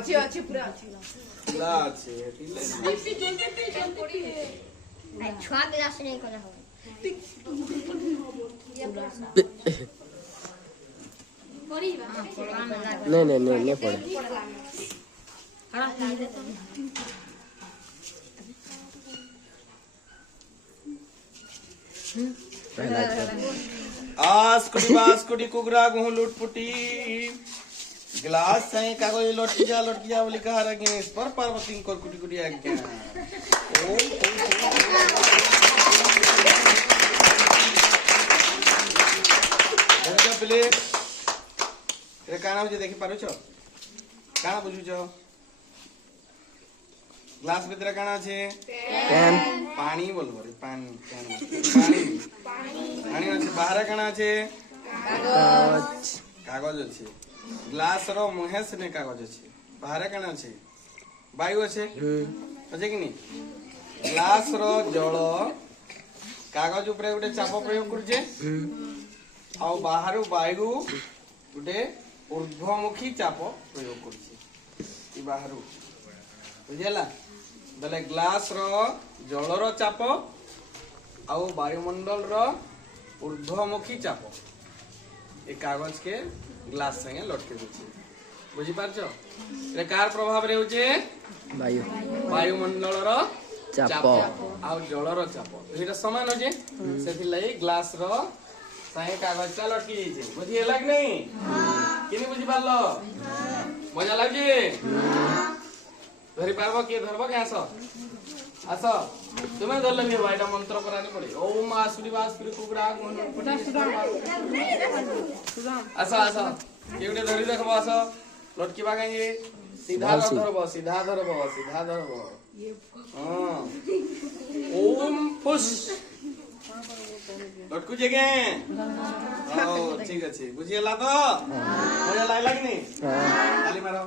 अच्छी अच्छी पूरा अच्छी ला अच्छे छुआ गिलास नहीं करा हो नहीं पड़े आस्कुटी कुगरा गुहू लुटपुटी गिलास सही कागज लटकी जा बोली कहा रखे इस पर पार्वती को कुटी कुटी आ गया प्ले रे काना बुझे देखि पारुछ काना बुझुछ ग्लास भीतर काना छे पेन पानी बोलबो रे पानी पानी अछि बाहर काना छे कागज अछि ग्लास रो मुहे से ने कागज अछि बाहर काना अछि वायु अछि अछि कि नहीं ग्लास रो जल कागज ऊपर गोटे चाप प्रयोग करजे आ बाहर वायु गोटे ऊर्ध्वमुखी चाप प्रयोग करछि ई बाहर बुझेला बेले ग्लास रो जल रो चाप आ वायुमंडल रो ऊर्ध्वमुखी चाप ए कागज के ग्लास संगे लटके होछि बुझी पारछो रे कार प्रभाव रे होचे वायुमंडल रो चाप आ जल रो चाप एटा समान होजे सेथि लई ग्लास रो संगे कागज चा लटकी जाइछे बुझी होला कि नहीं किनी बुझी पारलो मजा लागे धरी पारबो के धरबो के आसो तुम्हें धर लगे भाईटा मंत्र कराने पड़े ओम आसुरी कुकुरा आसो केउटे धरी देखबो आसो लटकीबा गए सीधा धरबो हां ओम फुस लटकू जगे ओ ठीक अछि बुझियला तो मजा लागला कि नहीं ताली मारो